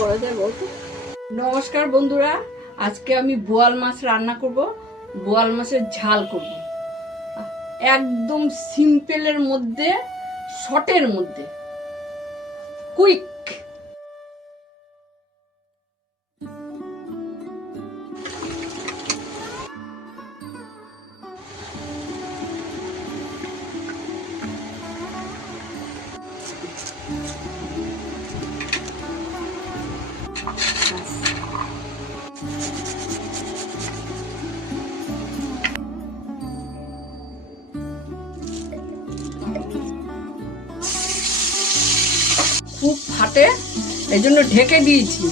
করা যায় বলতো? নমস্কার বন্ধুরা, আজকে আমি বোয়াল মাছ রান্না করব। বোয়াল মাছের ঝাল করব, একদম সিম্পলের মধ্যে, শর্টের মধ্যে, কুইক। খুব ফাটে, এই জন্য ঢেকে দিয়েছি।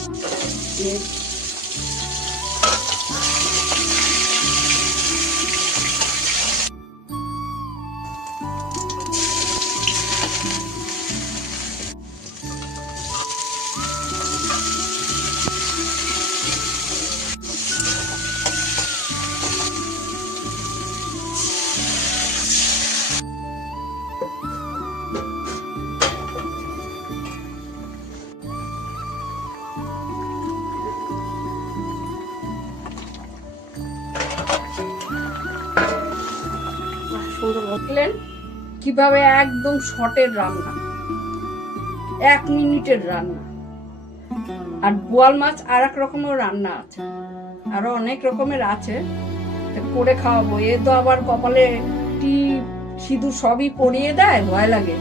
দেখলেন কিভাবে একদম শর্টের রান্না, 1 মিনিটের রান্না। আর বোয়াল মাছ আর এক রকমের রান্না আছে, আরো অনেক রকমের আছে, করে খাওয়াবো। এ তো আবার কপালে টিপ সিঁদুর সবই পরিয়ে দেয়, ভয় লাগে।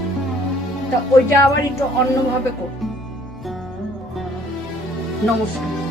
তা ওইটা আবার একটু অন্যভাবে করব। নমস্কার।